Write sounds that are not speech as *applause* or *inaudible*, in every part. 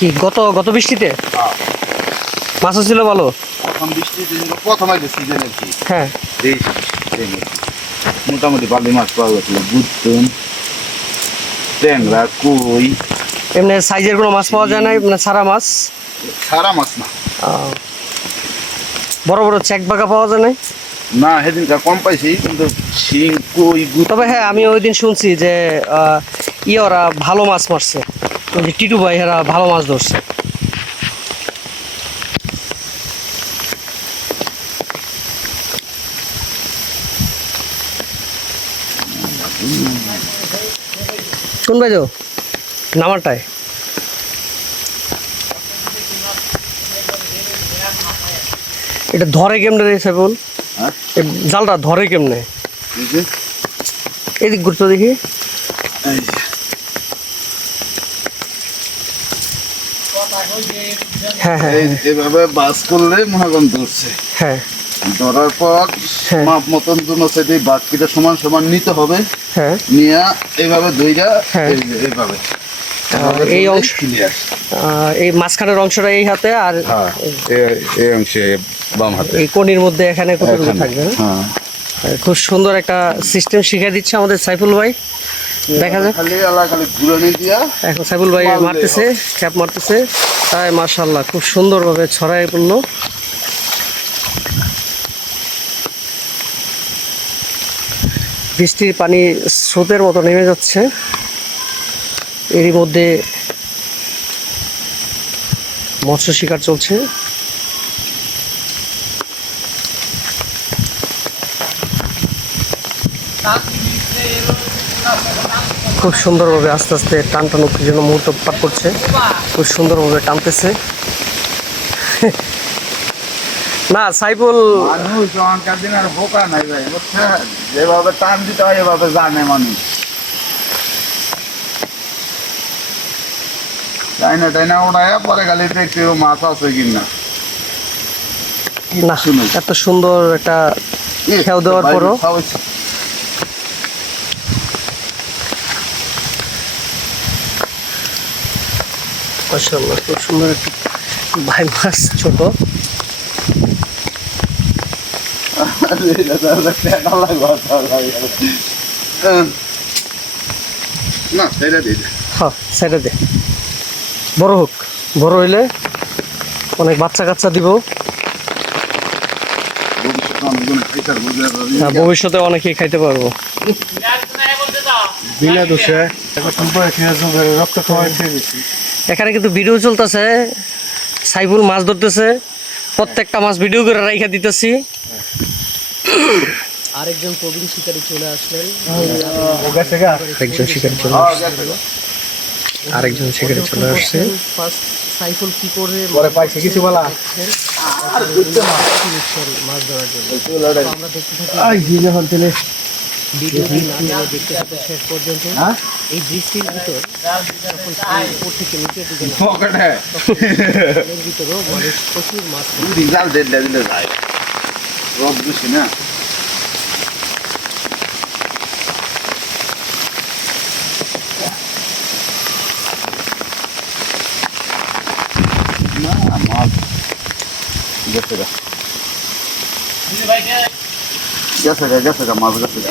কি? গত গত বৃষ্টিতে। মাছও ছিল ভালো? প্রথম বৃষ্টি প্রথম আগে সিজন আর কি? হ্যাঁ। মোটামুটি বালি মাছ পাওয়া গেছিল বুদ্ধন ট্যাংরা কই। এমনি সাইজের কোনো মাছ পাওয়া যায় না মানে সারা মাছ? সারা মাছ না। বড় বড় চেক বাগা পাওয়া যায় না না সেদিনটা কম পাইছি কিন্তু শিং কই তবে হ্যাঁ আমি ওই দিন শুনছি যে আহ, ই ওরা ভালো মাছ মারছে। ওই টিটু ভাই এরা ভালো মাছ ধরছে। কোন ভাই তো নামারটায়। এটা ধরে কেমনে রে সাইফুল? হ্যাঁ? জালটা ধরে কেমনে? এদিক ঘুরতে দেখি এই যে। হ্যাঁ হ্যাঁ। এভাবে বাস করলে ধরছে। হ্যাঁ। ধরার পর হ্যাঁ। মাপ মতন দুনো সাইডে বাকিটা সমান সমান নিতে হবে। হ্যাঁ। নিয়ে এইভাবে দইরা হ্যাঁ। এইভাবে। এই অংশ- এই মাঝখানের অংশটা এই হাতে আর হ্যাঁ এই- অংশে বাম হাতে। এই মধ্যে এখানে কতটুকু থাকবে খুব সুন্দর একটা সিস্টেম শিখিয়ে দিচ্ছে আমাদের সাইফুল ভাই। দেখা যাক। এখন সাইফুল ভাই মারতেছে খ্যাপ মারতেছে। তাই মার্শাল্লাহ খুব সুন্দরভাবে ছড়াই পড়ল। বৃষ্টির পানি স্রোতের মতো নেমে যাচ্ছে। এরই মধ্যে মৎস্য শিকার চলছে। খুব সুন্দরভাবে আস্তে আস্তে টান টান যেন মুহূর্ত পার করছে। খুব সুন্দরভাবে টানতেছে। না সাইফুল মানুষ অহংকার দিন আর বোকা নাই ভাই বুঝছেন? যেভাবে টান দিতে হয় এভাবে জানে মানুষ। টাইনা টাইনা ওড়ায় পরে খালি দেখতে ও মাছ আছে কিনা। না এত সুন্দর একটা খেয়াও দেওয়ার পরও খুব সুন্দর একটা ভাই মাছ ছোট। না সেটা দিই হ্যাঁ সেটা দে। বড় হোক বড় হইলে অনেক বাচ্চা কাচ্চা দিব। হ্যাঁ, ভবিষ্যতে অনেকেই খাইতে পারব। বিনা দোষে। এখন রক্ত খাওয়াই খেয়ে গেছি। এখানে কিন্তু ভিডিও চলতেছে। সাইফুল মাছ ধরতেছে। প্রত্যেকটা মাছ ভিডিও করে রাইখা দিতেছি। আরেকজন প্রবীণ শিকারী চলে আসলেন। ও আরেকজন শিকারী চলে আসছে। আরেকজন শিকারী চলে আসছে। ফার্স্ট সাইফুল কি করে পরে পাইছে কিছু বলা। মাছ ধরার জন্য? আমরা দেখতে থাকি আই জি যখন তেলে ভিডিওটি না টেনে দেখতে থাকুন শেষ পর্যন্ত। হ্যাঁ? এই বৃষ্টির ভিতর যখন উপর থেকে নিচের দিকে এর ভিতরেও মানুষ প্রচুর মাছ দিলে যায়। না? গেছে গেছে গা গেছে গা মাছ গেছে গা।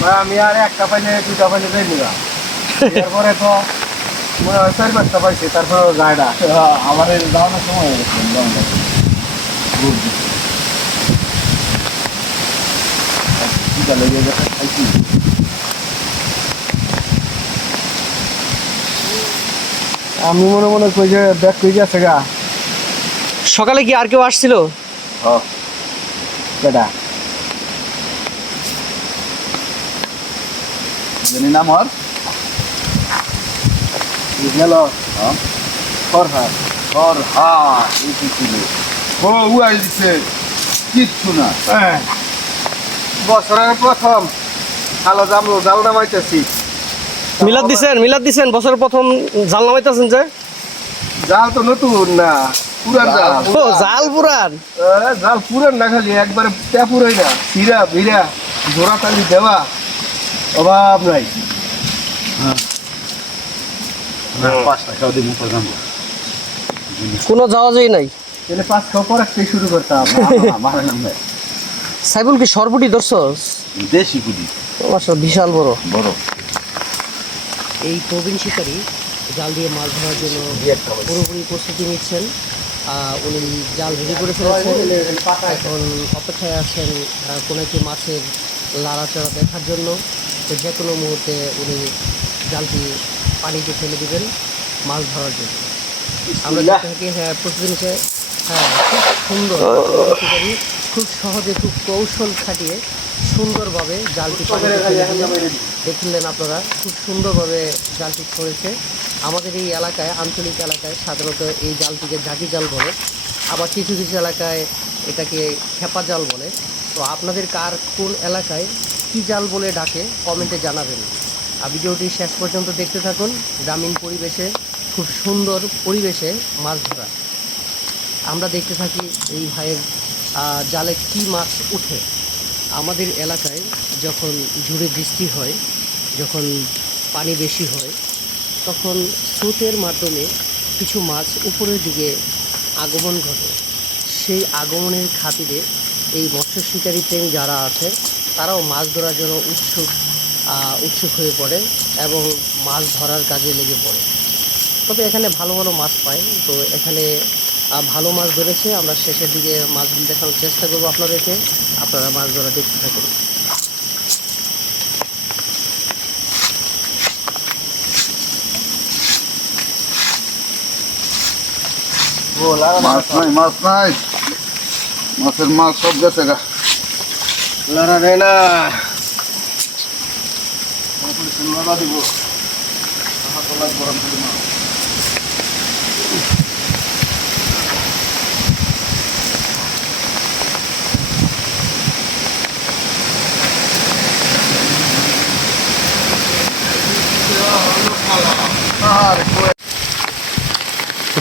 ভাই আমি আর একটা পাইলে দুটা পাইলে যাই নিগা এরপরে তো মনে হয় চার পাঁচটা পাইছি তারপরে গাড়িটা আমার এই দাওয়ানোর সময় হয়ে গেছে লেগে গেছে খাইছি। আমি মনে মনে কই যে ব্যাগ কই গেছে গা? সকালে কি আর কেউ আসছিল? হ্যাঁ বেটা। জানি নাম গেল হ্যাঁ। ছিল। ও দিছে কিচ্ছু না। হ্যাঁ। বছরের প্রথম। জাল নামাইতেছি। মিলাদ দিছেন মিলাদ দিছেন বছরের প্রথম জাল নামাইতেছেন যে? জাল তো নতুন না পুরান জাল ও জাল পুরান? এ, জাল পুরান না খালি একবারে ট্যাপুরই না সিরা ভিড়া জোড়া তালি দেওয়া। অভাব নাই। দিব পর্যন্ত কোনো যাওয়া যায় নাই। তাহলে পাঁচ খাওয়া পর একটাই শুরু করতাম। সাইবুল কি সরবটি ধরছস? দেশি মাশাআল্লাহ, বিশাল বড়। বড়। এই প্রবীণ শিকারী জাল দিয়ে মাছ ধরার জন্য পুরোপুরি প্রস্তুতি নিচ্ছেন। উনি জাল রেডি করে ফেলেছেন। এখন অপেক্ষায় আছেন কোনো একটি মাছের লাড়াচাড়া দেখার জন্য। তো যে কোনো মুহূর্তে উনি জালটি পানিতে ফেলে দেবেন মাছ ধরার জন্য। আমরা থাকি হ্যাঁ প্রস্তুতি নিচ্ছে হ্যাঁ খুব সুন্দর খুব সহজে খুব কৌশল খাটিয়ে সুন্দরভাবে জালটি দেখলেন আপনারা খুব সুন্দরভাবে জালটি ছড়েছে। আমাদের এই এলাকায় আঞ্চলিক এলাকায় সাধারণত এই জালটিকে জাকি জাল বলে। আবার কিছু কিছু এলাকায় এটাকে খেপা জাল বলে। তো আপনাদের কার কোন এলাকায় কি জাল বলে ডাকে কমেন্টে জানাবেন। আর ভিডিওটি শেষ পর্যন্ত দেখতে থাকুন। গ্রামীণ পরিবেশে, খুব সুন্দর পরিবেশে মাছ ধরা। আমরা দেখতে থাকি এই ভাইয়ের জালে কি মাছ উঠে। আমাদের এলাকায় যখন ঝুড়ে বৃষ্টি হয়, যখন পানি বেশি হয়, তখন স্রোতের মাধ্যমে কিছু মাছ উপরের দিকে আগমন ঘটে। সেই আগমনের খাতিরে এই মৎস্য শিকারী প্রেমী যারা আছে তারাও মাছ ধরার জন্য উৎসুক উৎসুক হয়ে পড়ে এবং মাছ ধরার কাজে লেগে পড়ে। তবে এখানে ভালো ভালো মাছ পায় তো এখানে ভালো মাছ ধরেছে। আমরা শেষের দিকে মাছগুলো দেখানোর চেষ্টা করব আপনাদেরকে। আপনারা মাছ ধরা দেখতে থাকুন। মাছ নাই মাছ নাই। মাছের মাছ সব গেছে গা।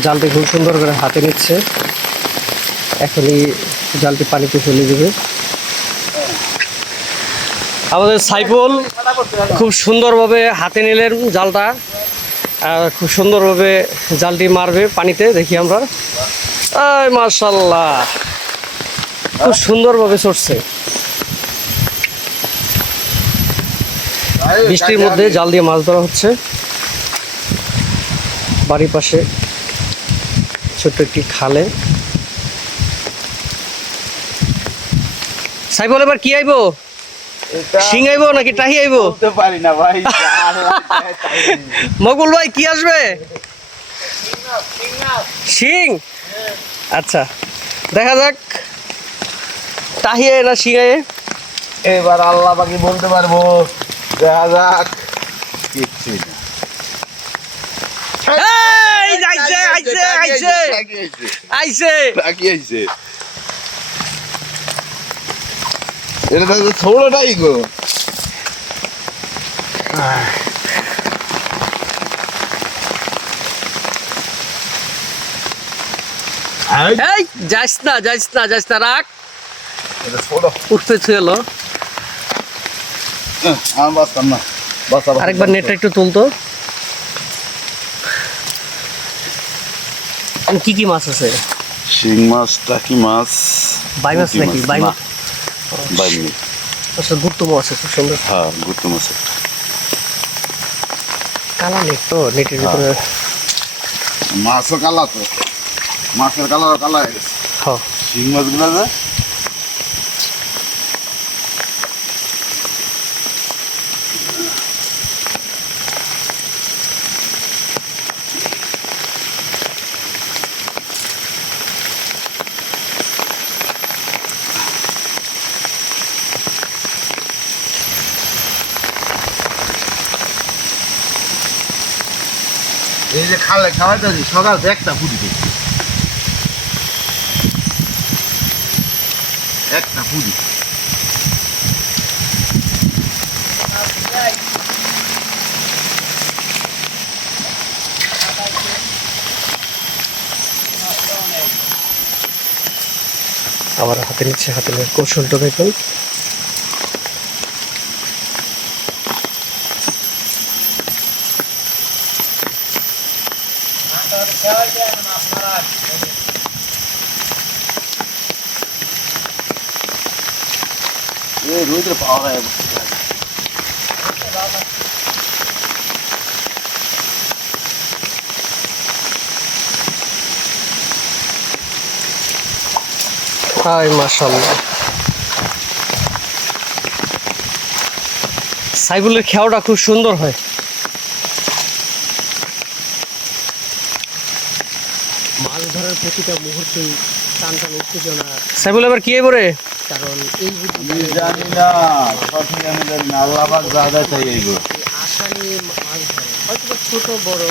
জালটি খুব সুন্দর করে হাতে নিচ্ছে। এখনই জালটি পানিতে ফেলে দেবে। আমাদের সাইফুল খুব সুন্দরভাবে হাতে নিলেন জালটা। খুব সুন্দরভাবে জালটি মারবে পানিতে, দেখি আমরা। মার্শাল্লাহ খুব সুন্দরভাবে চড়ছে। বৃষ্টির মধ্যে জাল দিয়ে মাছ ধরা হচ্ছে। বাড়ির পাশে ছোট্ট একটি খালে। সাইবল এবার কি আইবো? সিং আইবো নাকি টাহি আইবো? পারি না ভাই *laughs* মকুল ভাই কি আসবে? সিং আচ্ছা দেখা যাক। টাহি আয় না সিং আয়? এবার আল্লাহ বাকি বলতে পারব দেখা যাক। কিচ্ছু এই আইছে আইছে আইছে। আইছে। এটা তো ছোড়টাই গো। এই। যাইস না যাইস না যাইস না রাখ। উঠতে বাঁচা আরেকবার নেটটা একটু তুলতো কি কি মাছ আছে? শিং মাছ টাকি মাছ বাই মাছ নাকি? বাই মাছ বাইনি আচ্ছা গুরুত্ব মাছ আছে খুব সুন্দর। হ্যাঁ গুত্তু আছে। কালা নেট তো নেটের ভিতরে। মাছও কালা তো। মাছের কালার কালা হয়ে হ্যাঁ। শিং মাছগুলো যে খালে খাওয়াইতেছি সকাল একটা খেয়েছি একটা পুরি আবার হাতে নিচ্ছে হাতে কৌশলটা দেখুন। হাই মাশাল্লাহ সাইবুলের খেয়াওটা খুব সুন্দর হয় মাছ ধরার প্রতিটা মুহূর্তেই টান টান উত্তেজনা। সাইবুল এবার কি আমি কারণ এই জানি না সঠিক আমি জানি না আল্লাহ পাক যা যা চাই এই আশা নিয়ে মাছ ধরে। হয়তো ছোট বড়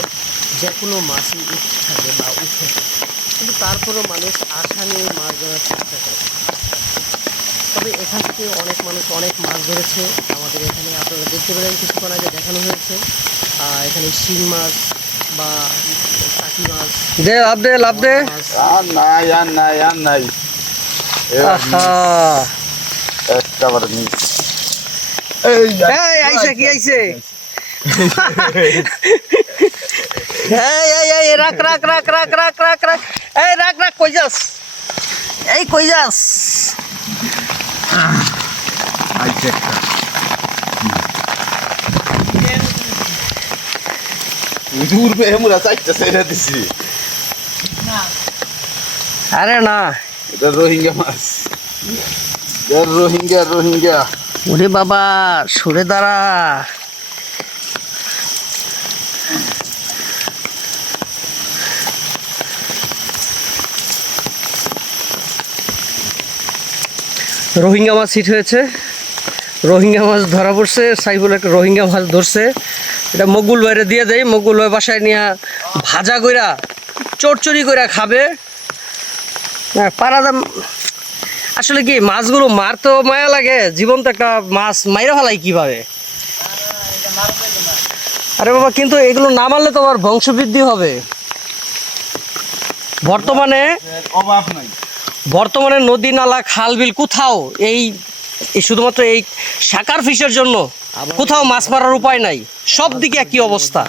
যে কোনো মাছই উঠতে থাকে বা উঠে থাকে। কিন্তু তারপরেও মানুষ আশা নিয়ে মাছ ধরার চেষ্টা করে। তবে এখান থেকে অনেক মানুষ অনেক মাছ ধরেছে। আমাদের এখানে আপনারা দেখতে পেলেন কিছুক্ষণ আগে দেখানো হয়েছে। এখানে শিং মাছ বা দে লাভ দে লাভ দে। আর নাই আর নাই আর নাই এবার আহা একেবারে এই এই আইছে কি আইছে এই এই এই রাখ রাখ রাখ রাখ রাখ রাখ রাখ। এই রাখ রাখ কই যাস? এই কই যাস? আইছে একটা। আমরা *laughs* দিছি আরে না। এটা রোহিঙ্গা মাছ। রোহিঙ্গা রোহিঙ্গা। ওরে বাবা সরে দাঁড়া। রোহিঙ্গা মাছ হিট হয়েছে। রোহিঙ্গা মাছ ধরা পড়ছে সাইফুল একটা রোহিঙ্গা মাছ ধরছে। এটা মগুল ভাইরে দিয়ে দেয় মগুল ভাই বাসায় নিয়ে ভাজা কইরা, চড়চড়ি কইরা খাবে। পারা দাম, আসলে কি, মাছগুলো মার তো মায়া লাগে, জীবন্ত একটা মাছ মাইরা ফেলাই কীভাবে? আরে বাবা, কিন্তু এগুলো না মারলে তোমার বংশবৃদ্ধি হবে। বর্তমানে বর্তমানে নদী, নালা খাল বিল কোথাও এই শুধুমাত্র এই শাকার ফিশের জন্য কোথাও মাছ মারার উপায় নাই। সব দিকে একই অবস্থা। আহ,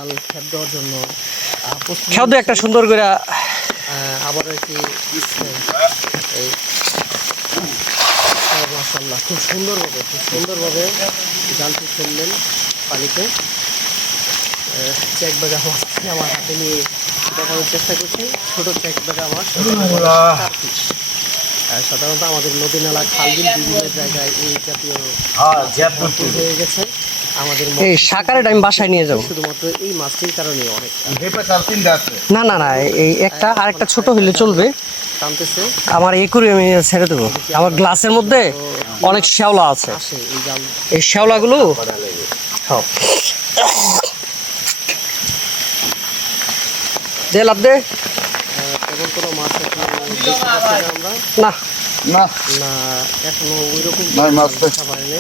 একটা সুন্দর করে আবার এই মাসাল্লাহ খুব সুন্দরভাবে খুব সুন্দরভাবে জালটি ফেললেন পানিতে। চেক বাগা মাছটি আমার হাতে নিয়ে দেখানোর চেষ্টা করছি। ছোট চেক বাগা মাছ সাধারণত আমাদের নদী নালা খালবিল বিভিন্ন জায়গায় এই জাতীয় হ্যাঁ হয়ে গেছে। আমাদের এই আমি বাসায় নিয়ে যাব। শুধুমাত্র এই মাছটির কারণে অনেক। হেপে চার তিনটা আছে। না না না এই একটা আরেকটা ছোট হইলে চলবে। টানতেছে। আমার একুরি আমি ছেড়ে দেবো। আমার গ্লাসের মধ্যে অনেক শ্যাওলা আছে। এই শ্যাওলাগুলো হ্যাঁ। দে লাভ দে। কোনো মাছ না আমরা। না। না। না এখনও ওই রকম মাছ তো- পাইনি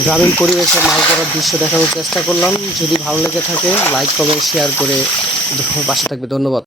গ্রামীণ পরিবেশে মাছ ধরার দৃশ্য দেখানোর চেষ্টা করলাম। যদি ভালো লেগে থাকে লাইক কমেন্ট শেয়ার করে পাশে থাকবে। ধন্যবাদ।